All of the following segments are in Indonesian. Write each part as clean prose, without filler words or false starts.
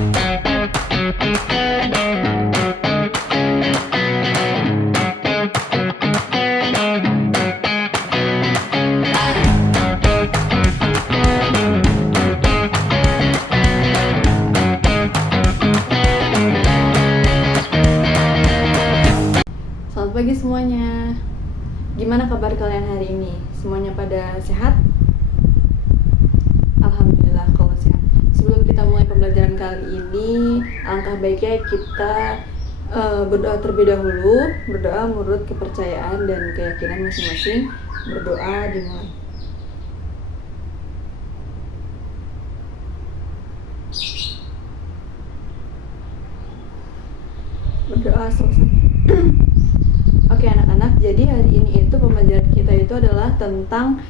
Selamat pagi semuanya. Gimana kabar kalian hari ini? Semuanya pada sehat? Alhamdulillah kalau sehat. Sebelum kita mulai pembelajaran kali ini, alangkah baiknya kita berdoa terlebih dahulu. Berdoa menurut kepercayaan dan keyakinan masing-masing. Berdoa dimulai. Berdoa selesai. Oke anak-anak, jadi hari ini itu pembelajaran kita itu adalah tentang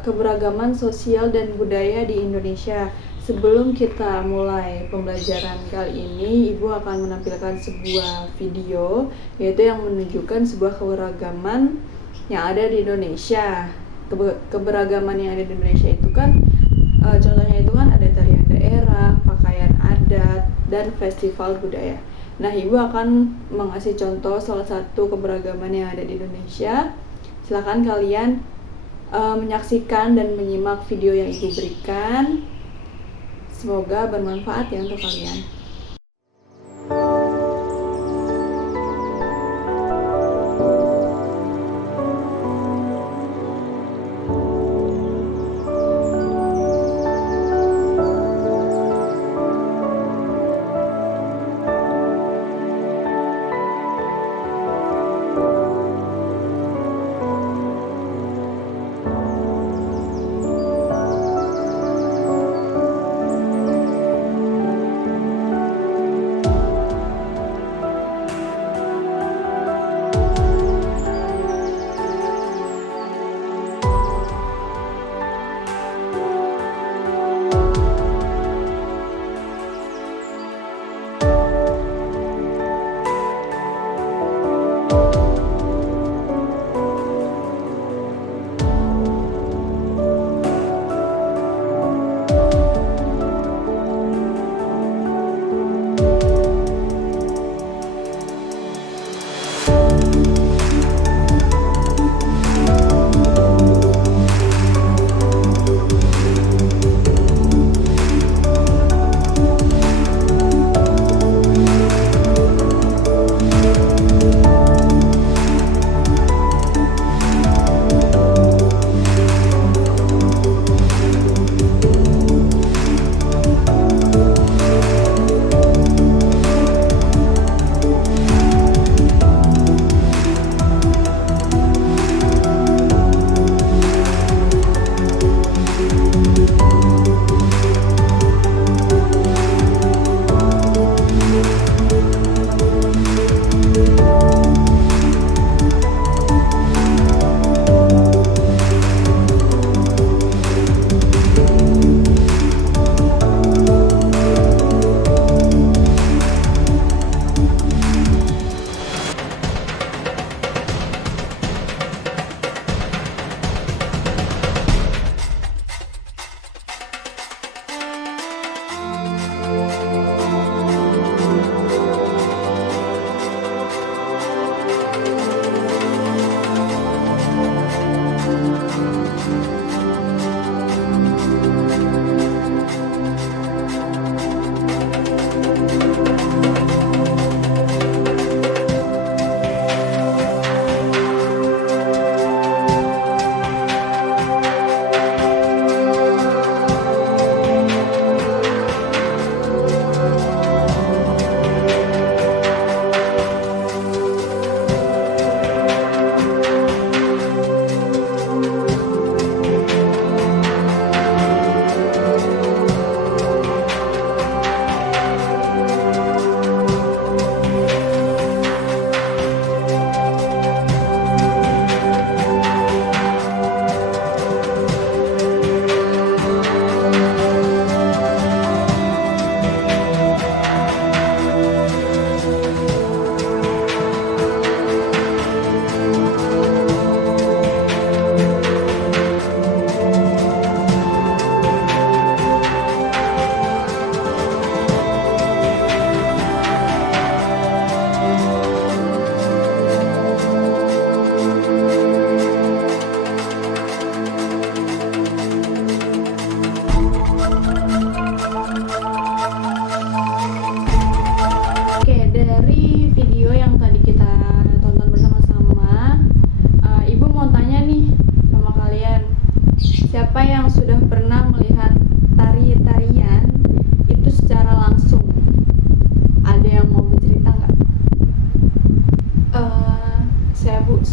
keberagaman sosial dan budaya di Indonesia. Sebelum kita mulai pembelajaran kali ini, Ibu akan menampilkan sebuah video yaitu yang menunjukkan sebuah keberagaman yang ada di Indonesia. Keberagaman yang ada di Indonesia itu kan contohnya itu kan ada tarian daerah, pakaian adat, dan festival budaya. Nah, Ibu akan mengasih contoh salah satu keberagaman yang ada di Indonesia. Silakan kalian menyaksikan dan menyimak video yang Ibu berikan. Semoga bermanfaat ya untuk kalian.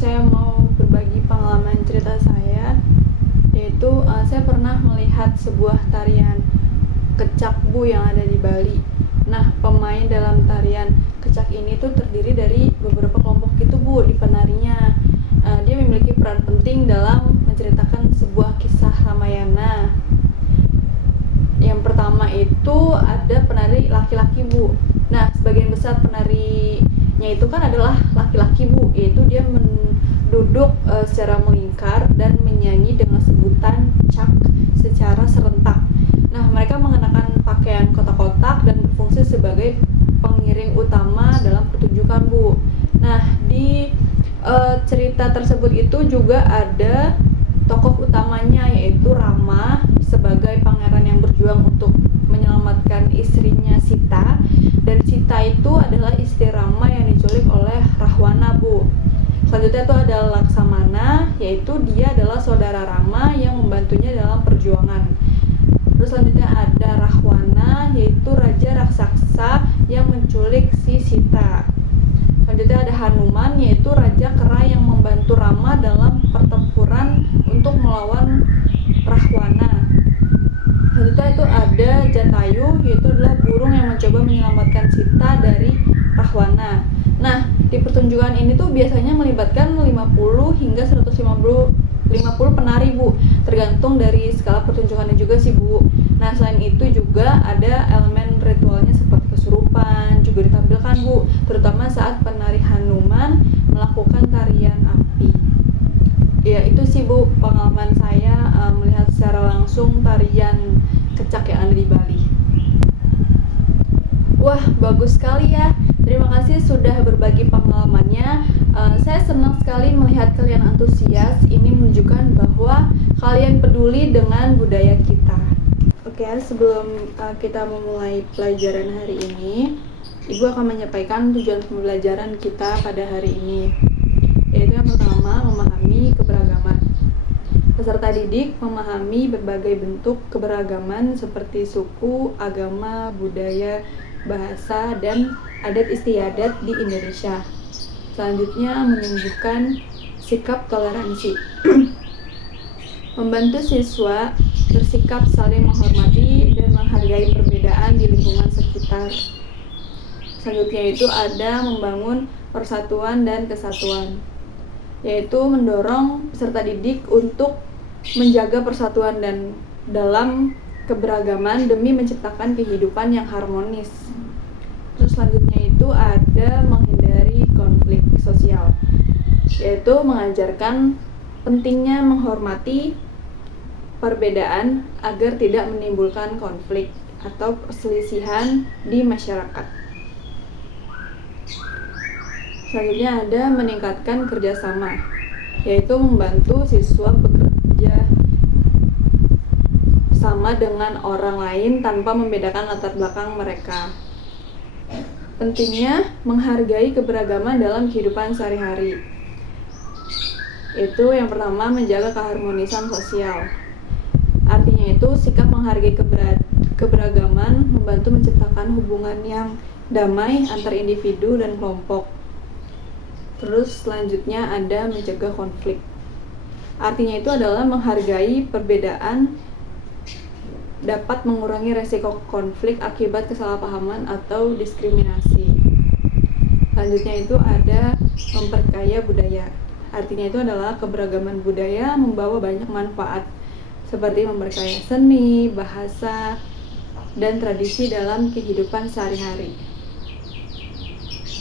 saya mau berbagi pengalaman cerita saya, yaitu saya pernah melihat sebuah tarian kecak Bu yang ada di Bali. Nah, pemain dalam tarian kecak ini tuh terdiri dari beberapa kelompok gitu Bu di penarinya. Dia memiliki peran penting dalam menceritakan sebuah kisah Ramayana. Yang pertama itu ada penari laki-laki Bu. Nah, sebagian besar penarinya itu kan adalah laki-laki Bu, yaitu dia duduk secara melingkar dan menyanyi dengan sebutan cak secara serentak. Nah, mereka mengenakan pakaian kotak-kotak dan berfungsi sebagai pengiring utama dalam pertunjukan Bu. Nah, di cerita tersebut itu juga ada tokoh utamanya, yaitu Rama sebagai pangeran yang berjuang untuk menyelamatkan istrinya Sita, dan Sita itu adalah istri Rama yang diculik oleh Rahwana Bu. Selanjutnya itu ada Laksamana, yaitu dia adalah saudara Rama yang membantunya dalam perjuangan. Terus selanjutnya ada Rahwana, yaitu raja raksasa yang menculik si Sita. Selanjutnya ada Hanuman, yaitu raja kera yang membantu Rama dalam pertempuran untuk melawan Rahwana. Selanjutnya itu ada Jatayu, yaitu adalah burung yang mencoba menyelamatkan Sita dari Rahwana. Nah, di pertunjukan ini tuh biasanya melibatkan 50 hingga 150 penari Bu, tergantung dari skala pertunjukannya juga sih Bu. Nah, selain itu juga ada elemen ritualnya seperti kesurupan juga ditampilkan Bu, terutama saat penari Hanuman melakukan tarian api. Ya, itu sih Bu pengalaman saya melihat secara langsung tarian kecak yang ada di Bali. Wah, bagus sekali ya. Terima kasih sudah berbagi pengalamannya. Saya senang sekali melihat kalian antusias. Ini menunjukkan bahwa kalian peduli dengan budaya kita. Oke, sebelum kita memulai pelajaran hari ini, Ibu akan menyampaikan tujuan pembelajaran kita pada hari ini, yaitu yang pertama, memahami keberagaman. Peserta didik memahami berbagai bentuk keberagaman seperti suku, agama, budaya, bahasa, dan adat istiadat di Indonesia. Selanjutnya, menunjukkan sikap toleransi. Membantu siswa bersikap saling menghormati dan menghargai perbedaan di lingkungan sekitar. Selanjutnya itu ada membangun persatuan dan kesatuan, yaitu mendorong peserta didik untuk menjaga persatuan dan dalam keberagaman demi menciptakan kehidupan yang harmonis. Terus selanjutnya itu ada menghindari konflik sosial, yaitu mengajarkan pentingnya menghormati perbedaan agar tidak menimbulkan konflik atau perselisihan di masyarakat. Selanjutnya ada meningkatkan kerjasama, yaitu membantu siswa bekerja sama dengan orang lain tanpa membedakan latar belakang mereka. Pentingnya menghargai keberagaman dalam kehidupan sehari-hari. Itu yang pertama, menjaga keharmonisan sosial. Artinya itu sikap menghargai keberagaman membantu menciptakan hubungan yang damai antar individu dan kelompok. Terus selanjutnya ada mencegah konflik. Artinya itu adalah menghargai perbedaan dapat mengurangi resiko konflik akibat kesalahpahaman atau diskriminasi. Selanjutnya itu ada memperkaya budaya. Artinya itu adalah keberagaman budaya membawa banyak manfaat seperti memperkaya seni, bahasa, dan tradisi dalam kehidupan sehari-hari.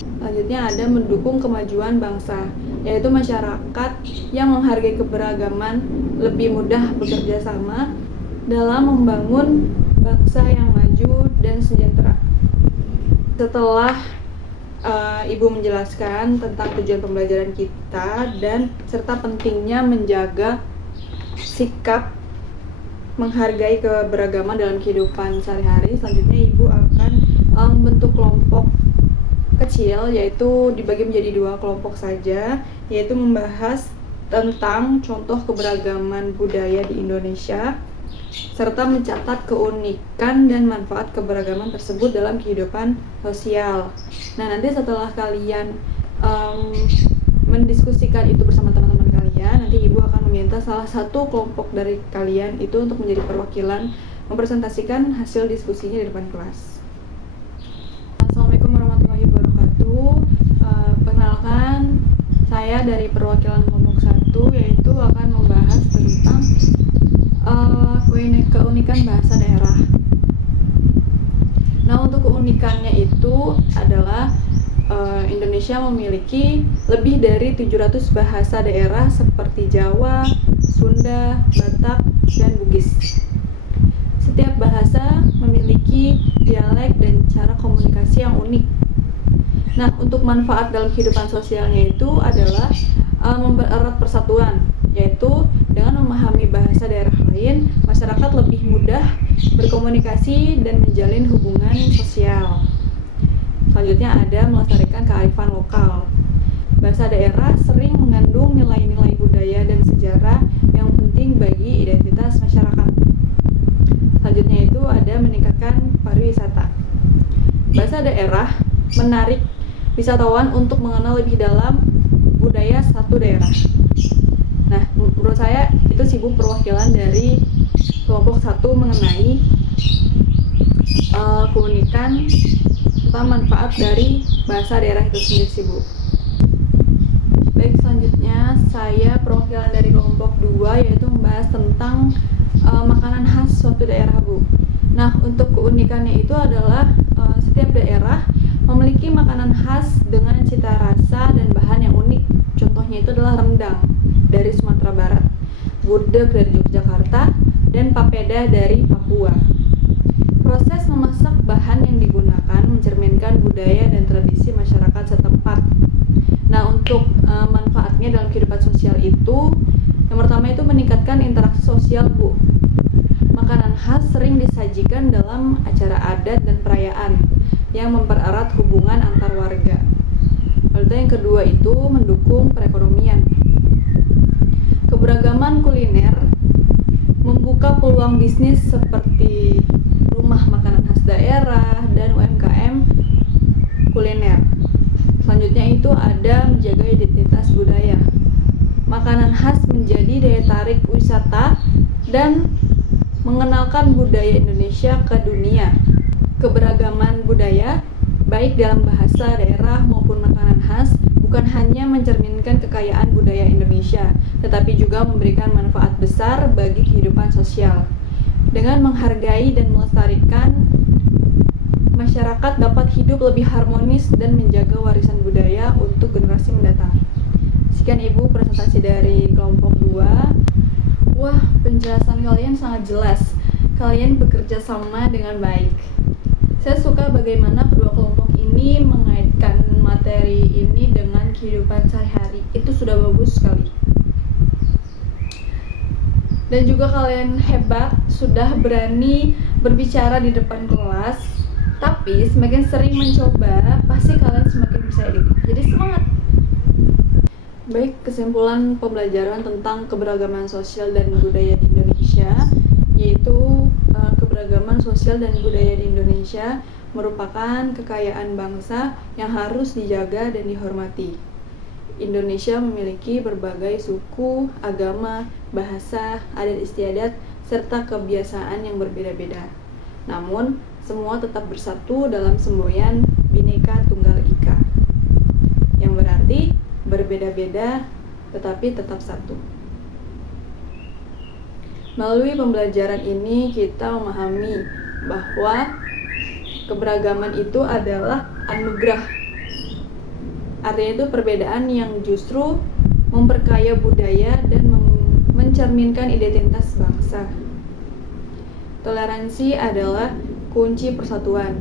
Selanjutnya ada mendukung kemajuan bangsa, yaitu masyarakat yang menghargai keberagaman lebih mudah bekerja sama dalam membangun bangsa yang maju dan sejahtera. Setelah Ibu menjelaskan tentang tujuan pembelajaran kita dan serta pentingnya menjaga sikap menghargai keberagaman dalam kehidupan sehari-hari, selanjutnya Ibu akan membentuk kelompok kecil, yaitu dibagi menjadi 2 kelompok saja, yaitu membahas tentang contoh keberagaman budaya di Indonesia serta mencatat keunikan dan manfaat keberagaman tersebut dalam kehidupan sosial. Nah, nanti setelah kalian mendiskusikan itu bersama teman-teman kalian, nanti Ibu akan meminta salah satu kelompok dari kalian itu untuk menjadi perwakilan mempresentasikan hasil diskusinya di depan kelas. Assalamualaikum warahmatullahi wabarakatuh. Perkenalkan, saya dari perwakilan kelompok 1, yaitu akan membahas tentang keunikan bahasa daerah. Nah, untuk keunikannya itu adalah Indonesia memiliki lebih dari 700 bahasa daerah seperti Jawa, Sunda, Batak, dan Bugis. Setiap bahasa memiliki dialek dan cara komunikasi yang unik. Nah, untuk manfaat dalam kehidupan sosialnya itu adalah mempererat persatuan, yaitu dengan memahami bahasa daerah lain, masyarakat lebih mudah berkomunikasi dan menjalin hubungan sosial. Selanjutnya ada melestarikan kearifan lokal. Bahasa daerah sering mengandung nilai-nilai budaya dan sejarah yang penting bagi identitas masyarakat. Selanjutnya itu ada meningkatkan pariwisata. Bahasa daerah menarik wisatawan untuk mengenal lebih dalam budaya satu daerah. Nah, menurut saya itu sibuk perwakilan dari kelompok 1 mengenai keunikan serta manfaat dari bahasa daerah itu sendiri sih Bu. Baik, selanjutnya saya perwakilan dari kelompok 2 yaitu membahas tentang makanan khas suatu daerah Bu. Nah, untuk keunikannya itu adalah setiap daerah memiliki makanan khas dengan cita rasa dan bahan yang unik. Contohnya itu adalah rendang dari Sumatera Barat, gudeg dari Yogyakarta, dan papeda dari Papua. Proses memasak bahan yang digunakan mencerminkan budaya dan tradisi masyarakat setempat. Nah, untuk manfaatnya dalam kehidupan sosial itu, yang pertama itu meningkatkan interaksi sosial Bu. Makanan khas sering disajikan dalam acara adat dan perayaan yang mempererat hubungan antar warga. Lalu yang kedua itu mendukung perekonomian. Keberagaman kuliner membuka peluang bisnis seperti rumah makanan khas daerah dan UMKM kuliner. Selanjutnya itu ada menjaga identitas budaya. Makanan khas menjadi daya tarik wisata dan mengenalkan budaya Indonesia ke dunia. Keberagaman budaya, baik dalam bahasa daerah maupun makanan khas, bukan hanya mencerminkan kekayaan budaya Indonesia, tetapi juga memberikan manfaat besar bagi kehidupan sosial. Dengan menghargai dan melestarikan, masyarakat dapat hidup lebih harmonis dan menjaga warisan budaya untuk generasi mendatang. Sekian Ibu presentasi dari kelompok 2. Wah, penjelasan kalian sangat jelas. Kalian bekerja sama dengan baik. Saya suka bagaimana kedua kelompok ini mengaitkan materi ini dengan kehidupan sehari-hari. Itu sudah bagus sekali. Dan juga kalian hebat, sudah berani berbicara di depan kelas. Tapi semakin sering mencoba, pasti kalian semakin percaya diri. Jadi semangat! Baik, kesimpulan pembelajaran tentang keberagaman sosial dan budaya di Indonesia, yaitu keberagaman sosial dan budaya di Indonesia merupakan kekayaan bangsa yang harus dijaga dan dihormati. Indonesia memiliki berbagai suku, agama, bahasa, adat istiadat, serta kebiasaan yang berbeda-beda. Namun, semua tetap bersatu dalam semboyan Bhinneka Tunggal Ika, yang berarti berbeda-beda tetapi tetap satu. Melalui pembelajaran ini kita memahami bahwa keberagaman itu adalah anugerah. Artinya itu perbedaan yang justru memperkaya budaya dan mencerminkan identitas bangsa. Toleransi adalah kunci persatuan.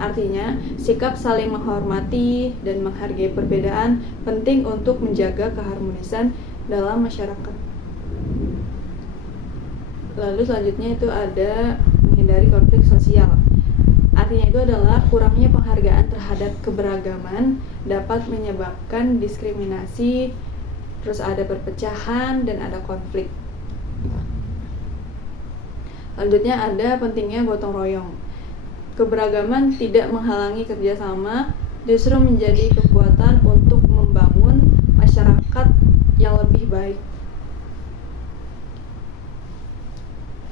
Artinya, sikap saling menghormati dan menghargai perbedaan penting untuk menjaga keharmonisan dalam masyarakat. Lalu selanjutnya itu ada menghindari konflik sosial. Artinya itu adalah kurangnya penghargaan terhadap keberagaman dapat menyebabkan diskriminasi, terus ada perpecahan dan ada konflik. Selanjutnya ada pentingnya gotong royong. Keberagaman tidak menghalangi kerjasama, justru menjadi kekuatan untuk membangun masyarakat yang lebih baik.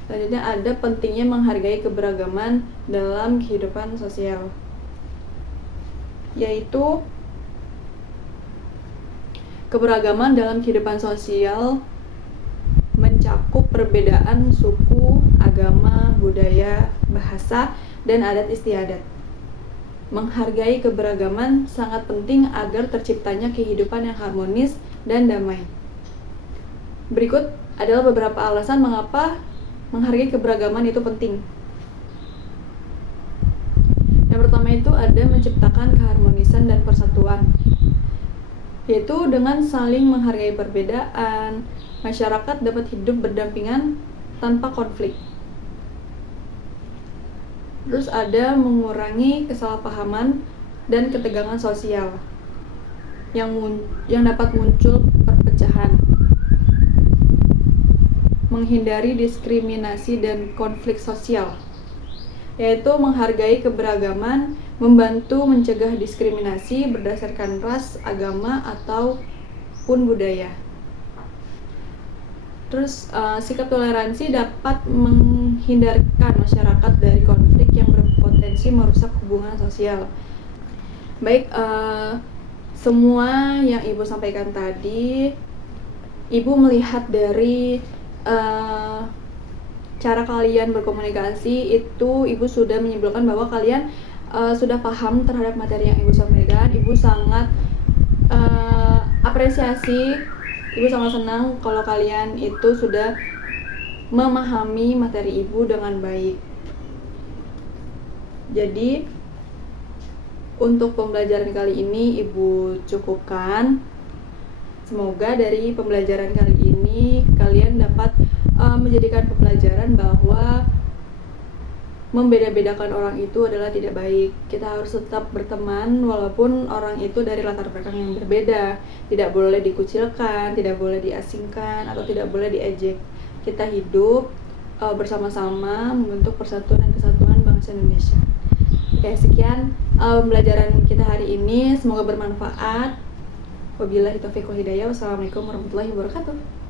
Selanjutnya ada pentingnya menghargai keberagaman dalam kehidupan sosial, yaitu keberagaman dalam kehidupan sosial mencakup perbedaan suku, agama, budaya, bahasa, dan adat istiadat. Menghargai keberagaman sangat penting agar terciptanya kehidupan yang harmonis dan damai. Berikut adalah beberapa alasan mengapa menghargai keberagaman itu penting. Yang pertama itu ada menciptakan keharmonisan dan persatuan, yaitu dengan saling menghargai perbedaan, masyarakat dapat hidup berdampingan tanpa konflik. Terus ada mengurangi kesalahpahaman dan ketegangan sosial yang dapat muncul perpecahan. Menghindari diskriminasi dan konflik sosial, yaitu menghargai keberagaman, membantu mencegah diskriminasi berdasarkan ras, agama, ataupun budaya. Terus sikap toleransi dapat menghindarkan masyarakat dari konflik yang berpotensi merusak hubungan sosial. Baik, semua yang Ibu sampaikan tadi, Ibu melihat dari cara kalian berkomunikasi itu, Ibu sudah menyimpulkan bahwa kalian sudah paham terhadap materi yang Ibu sampaikan. Ibu sangat apresiasi, Ibu sangat senang kalau kalian itu sudah memahami materi Ibu dengan baik. Jadi untuk pembelajaran kali ini Ibu cukupkan. Semoga dari pembelajaran kali ini kalian dapat menjadikan pembelajaran bahwa membeda-bedakan orang itu adalah tidak baik. Kita harus tetap berteman walaupun orang itu dari latar belakang yang berbeda. Tidak boleh dikucilkan, tidak boleh diasingkan, atau tidak boleh diejek. Kita hidup bersama-sama membentuk persatuan dan kesatuan bangsa Indonesia. Oke, sekian pembelajaran kita hari ini. Semoga bermanfaat. Wabillahi taufiq wal hidayah. Wassalamualaikum warahmatullahi wabarakatuh.